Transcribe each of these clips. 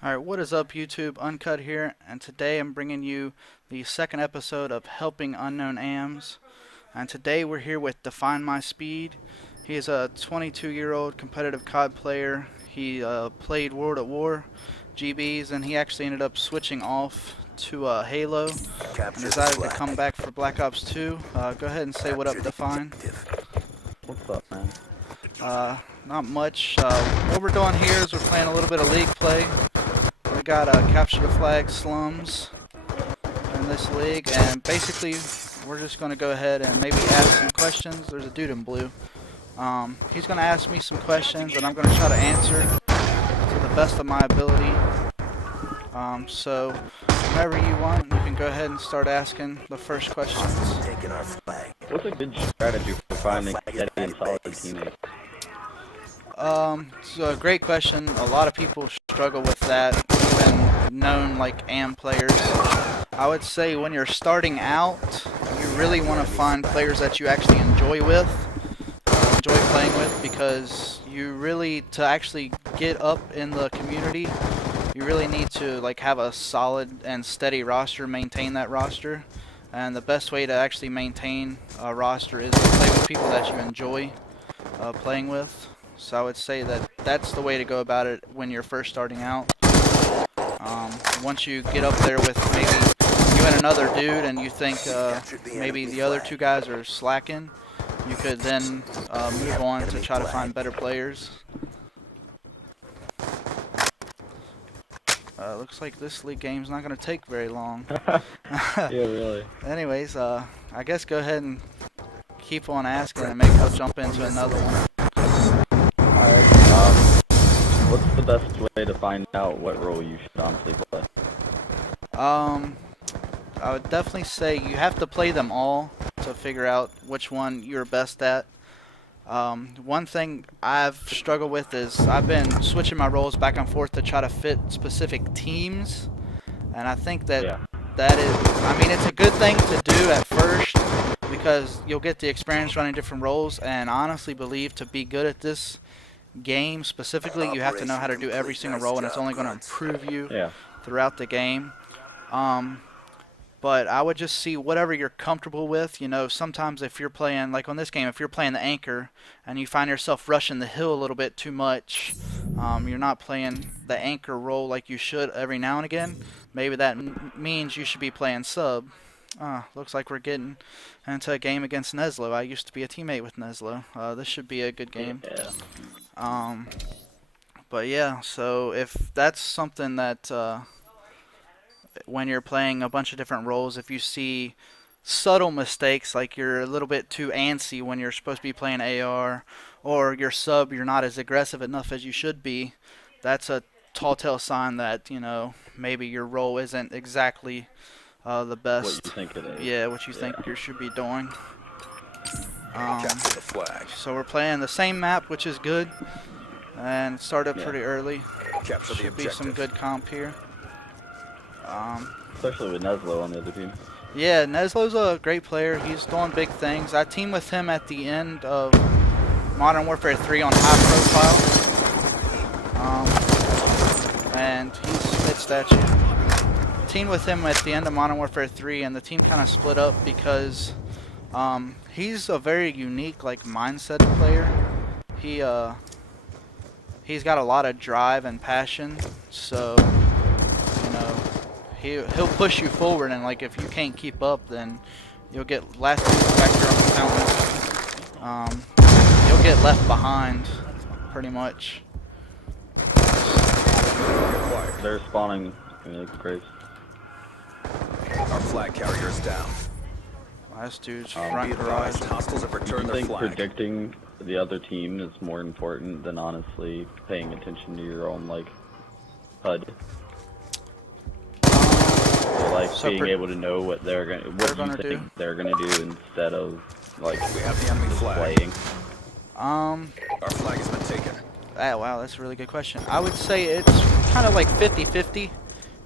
Alright, what is up YouTube? Uncut here, and today I'm bringing you the second episode of Helping Unknown AMs. And today we're here with Define My Speed. He is a 22-year-old competitive COD player. He played World at War, GBs, and he actually ended up switching off to Halo and decided to come back for Black Ops 2. Go ahead and say what up, Define. What's up, man? Not much. What we're doing here is we're playing a little bit of league play. We got Capture the Flag Slums in this league, and basically we're just going to go ahead and maybe ask some questions. There's a dude in blue. He's going to ask me some questions, and I'm going to try to answer to the best of my ability. So whenever you want, you can go ahead and start asking the first questions. What's a good strategy for finding steady and solid teammates? It's a great question. A lot of people struggle with that, even known like AM players. I would say when you're starting out, you really want to find players that you actually enjoy playing with, because you really, to actually get up in the community, you really need to like have a solid and steady roster, maintain that roster. And the best way to actually maintain a roster is to play with people that you enjoy playing with. So I would say that that's the way to go about it when you're first starting out. Once you get up there with maybe you and another dude, and you think maybe the other two guys are slacking, you could then move on to try to find better players. Looks like this league game's not going to take very long. Yeah, really. Anyways, I guess go ahead and keep on asking, and maybe we'll jump into another one. Alright, what's the best way to find out what role you should honestly play? I would definitely say you have to play them all to figure out which one you're best at. One thing I've struggled with is I've been switching my roles back and forth to try to fit specific teams, and I think that that is, I mean, it's a good thing to do at first because you'll get the experience running different roles, and I honestly believe to be good at this game specifically, you have to know how to do every single role, and it's only going to improve you throughout the game. But I would just see whatever you're comfortable with. You know, sometimes if you're playing, like on this game, if you're playing the anchor and you find yourself rushing the hill a little bit too much, you're not playing the anchor role like you should every now and again, maybe that means you should be playing sub. Looks like we're getting into a game against Neslo. I used to be a teammate with Neslo. This should be a good game. But yeah, so if that's something that when you're playing a bunch of different roles, if you see subtle mistakes, like you're a little bit too antsy when you're supposed to be playing AR, or your sub, you're not as aggressive enough as you should be, that's a tall tale sign that, you know, maybe your role isn't exactly the best. What you think it is. Yeah, what you think you should be doing. So we're playing the same map, which is good, and started pretty early. Should be some good comp here. Especially with Neslo on the other team. Yeah, Neslo's a great player. He's doing big things. I teamed with him at the end of Modern Warfare 3 on high profile. And he spits at you. Teamed with him at the end of Modern Warfare 3, and the team kind of split up because he's a very unique like mindset player. He's got a lot of drive and passion, so you know, he'll push you forward, and like if you can't keep up, then you'll get last back here on the fountain. You'll get left behind, pretty much. They're spawning crazy. Our flag carrier is down. Last dude's front garage. Hostiles have returned I their think flag. predicting the other team is more important than honestly paying attention to your own like HUD. So, like So being able to know what they're gonna do. They're gonna do instead of like We have the enemy flag. playing. Our flag has been taken. Wow, that's a really good question. I would say it's kind of like 50-50.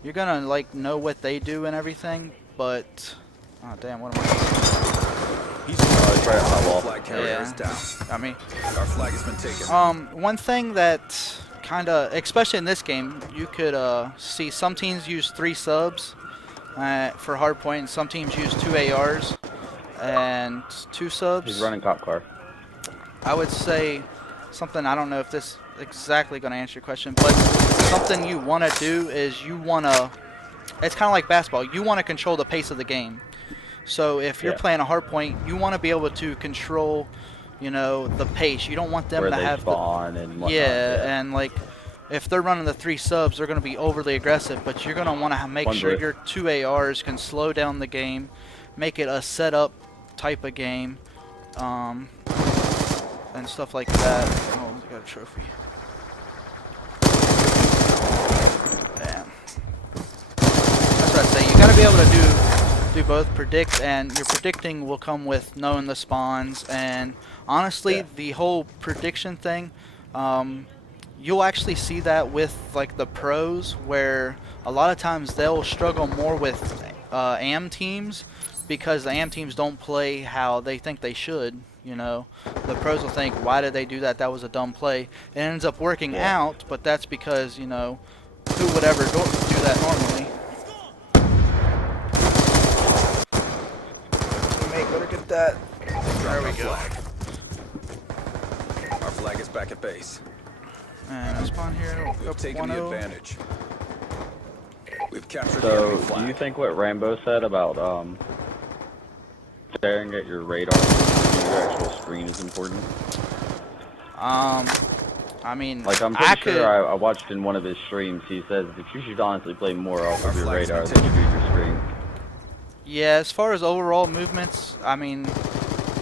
You're gonna like know what they do and everything, but oh damn, what am I? He's try to hop off. flag carrier is down. I mean, Our flag has been taken. one thing that kind of, especially in this game, you could see some teams use 3 subs for hardpoint, and some teams use 2 ARs and 2 subs. He's running cop car. I would say something, I don't know if this is exactly going to answer your question, but something you want to do is you want to, it's kind of like basketball, you want to control the pace of the game. So if you're playing a hardpoint, you want to be able to control, you know, the pace. You don't want them to have spawn and whatnot. and like if they're running the 3 subs, they're going to be overly aggressive, but you're going to want to make sure your 2 ARs can slow down the game, make it a setup type of game, and stuff like that. Oh, we got a trophy. Damn. That's what I'd say. You got to be able to do both, predict, and your predicting will come with knowing the spawns. And honestly, the whole prediction thing, you'll actually see that with like the pros, where a lot of times they'll struggle more with AM teams because the AM teams don't play how they think they should. You know, the pros will think, why did they do that? That was a dumb play. It ends up working out, but that's because, you know, who would ever do that normally? Teammate, better get that. There we go. Our flag is back at base. And I spawn here. We've taken the advantage. We've captured the So, enemy flag. do you think what Rambo said about staring at your radar, your actual screen, is important? I mean, like I'm pretty sure I watched in one of his streams. He says that you should honestly play more off of your radar than you do your screen. Yeah, as far as overall movements, I mean,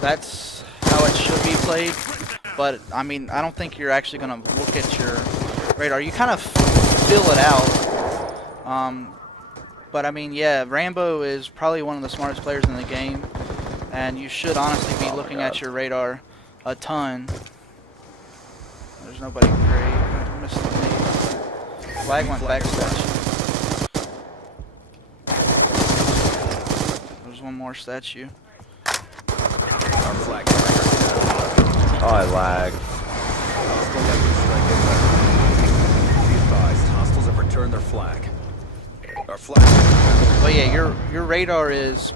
that's how it should be played. But I mean, I don't think you're actually gonna look at your radar. You kind of feel it out. But I mean, yeah, Rambo is probably one of the smartest players in the game, and you should honestly be looking at your radar a ton. There's nobody great. I missed the name. Flag went back statue. There's one more statue. Our flag carrier is down. Oh, I lagged. Hostile lightning strike inbound. Be advised, hostiles have returned their flag. Our flag. But yeah, your radar is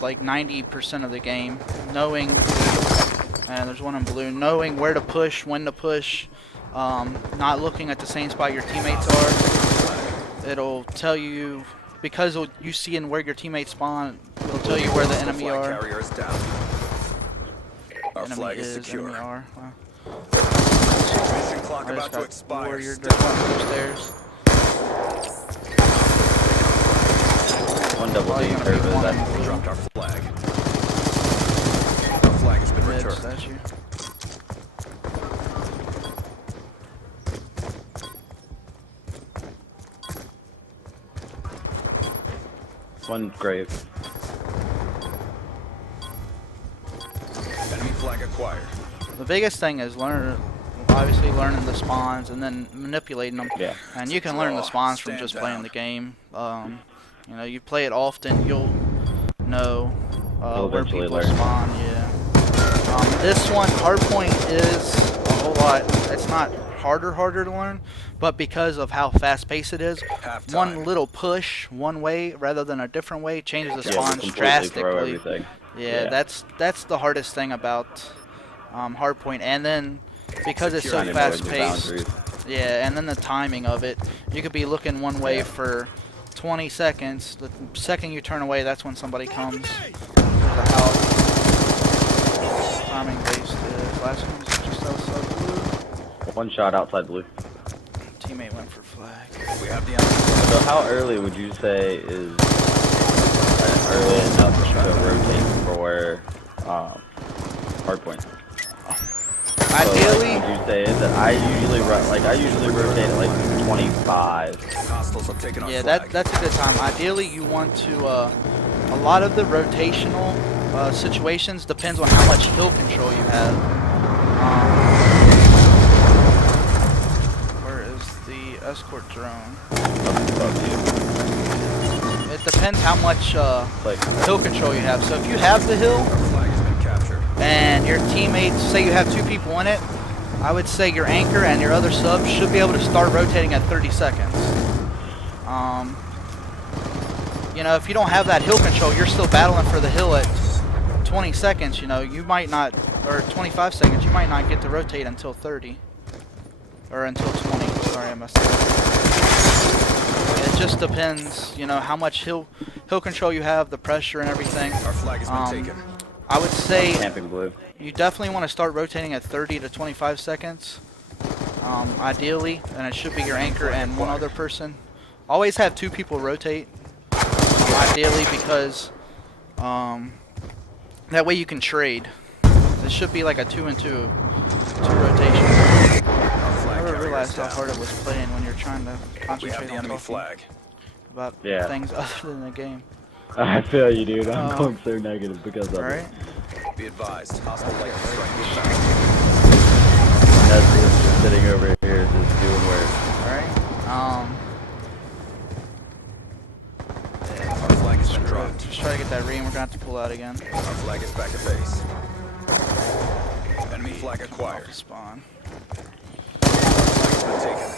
like 90% of the game. Knowing, and there's one in blue. Knowing where to push, when to push, not looking at the same spot your teammates are. It'll tell you, because you see in where your teammates spawn, it'll tell you where the enemy are. Carrier is down. Our flag is secure. Enemy are. Wow. Mission clock I about just to got expire. warrior upstairs. One double Probably D gonna be curve one that. We dropped our flag. Our flag has been Mid returned. statue. One grave. Enemy flag acquired. The biggest thing is obviously learning the spawns and then manipulating them. Yeah. And you can learn the spawns from just playing the game. You know, you play it often, you'll know where people spawn. Yeah. This one, hardpoint is a whole lot. It's not harder to learn, but because of how fast-paced it is, one little push one way rather than a different way changes the spawns drastically. Yeah, that's the hardest thing about hardpoint. And then because it's so fast-paced, yeah, and then the timing of it, you could be looking one way for 20 seconds. The second you turn away, that's when somebody comes. There's a house. Timing based. Last one's just outside blue. One shot outside blue. Teammate went for flag. We have the enemy. So how early would you say is early enough to rotate for hardpoint? Ideally, so, like, would you say that I usually rotate at like 25. Hostiles have taken our yeah, flag. that's a good time. Ideally, you want to. A lot of the rotational situations depends on how much hill control you have. Where is the escort drone? It depends how much hill control you have. So if you have the hill, Our flag has been captured. and your teammates, say you have 2 people in it, I would say your anchor and your other sub should be able to start rotating at 30 seconds. You know, if you don't have that hill control, you're still battling for the hill at 20 seconds, you know, you might not, or 25 seconds, you might not get to rotate until 30. Or until 20, sorry, I messed up. It just depends, you know, how much hill control you have, the pressure and everything. Our flag has been taken. I would say Camping blue. you definitely want to start rotating at 30 to 25 seconds, ideally, and it should be your anchor and one other person. Always have 2 people rotate, ideally, because that way you can trade. This should be like a 2 and 2 rotation. I never realized how hard it was playing when you're trying to We concentrate have the on enemy talking flag. about things other than the game. I feel you, dude. I'm going so negative because of it. Alright. Be advised, hostile lightning strike inbound. That's just sitting over here just doing work. Alright. Our flag has been dropped. Just try to get that ream. We're gonna have to pull out again. Our flag is back at base. Enemy flag Off acquired. the spawn. Our flag has been taken.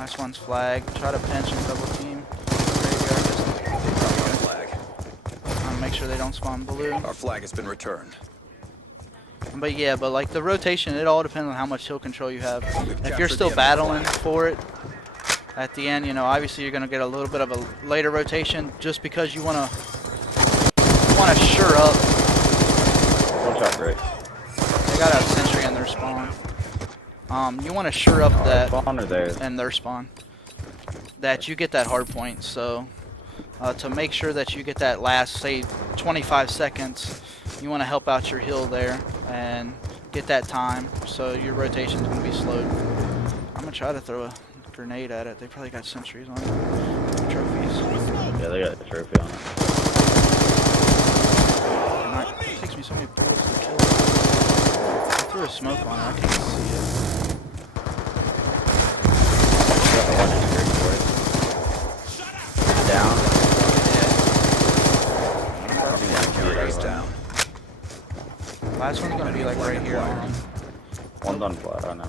Nice one's flag. Try to pinch and double team. Our flag. Make sure they don't spawn blue. Our flag has been returned. But yeah, but like the rotation, it all depends on how much hill control you have. If you're captured still the enemy battling flag. for it at the end, you know, obviously you're gonna get a little bit of a later rotation just because you wanna sure up. One shot break. They got a sentry in their spawn. You wanna sure up that Spawn or theirs? in their spawn that you get that hard point. So to make sure that you get that last, say, 25 seconds, you want to help out your hill there and get that time so your rotation's going to be slowed. I'm going to try to throw a grenade at it. They probably got sentries on it. Trophies. Yeah, they got a trophy on it. It takes me so many bullets to kill it. I threw a smoke on it. I can't see it. Got one anchor for it. Down. Carrier's down. Last one's going to be like right here on. One's on flat. Oh, no.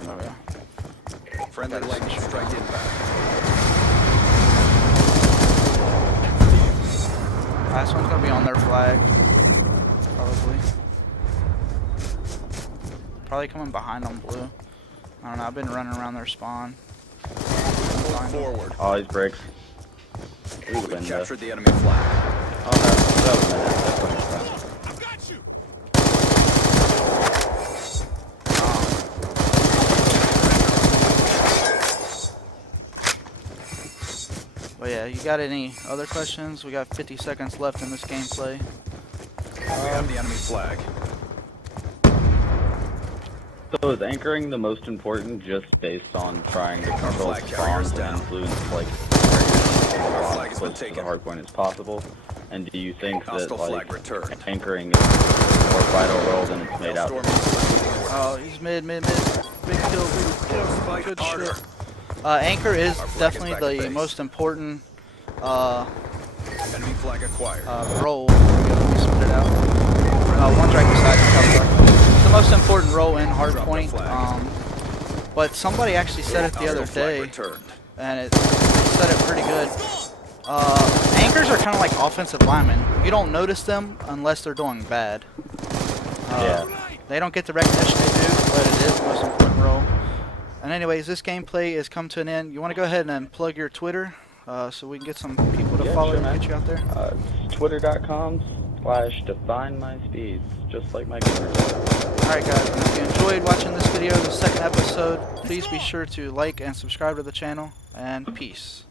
Friendly lightning strike inbound. Last one's going to be on their flag. Probably coming behind on blue. I don't know. I've been running around their spawn. Move forward. Oh, he's breaks. Ooh, We window. captured the enemy flag. Oh, no. That was a minute. That's what it's done. But yeah, you got any other questions? We got 50 seconds left in this gameplay. We have the enemy flag. So is anchoring the most important just based on trying to control flag spawns carrier's and down. influence like Our flag has been close to the taken. hard point as possible? And do you think that Hostile like flag returned. anchoring is a more vital role than it's made out to Storm be? Oh, he's mid. Big kill, Fight good harder. shit. Anchor is Our flag is definitely back at the base. most important Enemy flag acquired. role. Let me spit it out. One's right beside the cover. It's the most important role in hardpoint. But somebody actually said it the other Hostile flag day, returned. and it said it pretty good. Anchors are kind of like offensive linemen. You don't notice them unless they're doing bad. Yeah. They don't get the recognition they do, but it is the most important role. And anyways, this gameplay has come to an end. You want to go ahead and plug your Twitter so we can get some people to Yeah, follow sure, and man. get you out there? It's twitter.com/definemyspeeds, just like my gamer. Alright guys, and if you enjoyed watching this video, the second episode, please be sure to like and subscribe to the channel, and peace.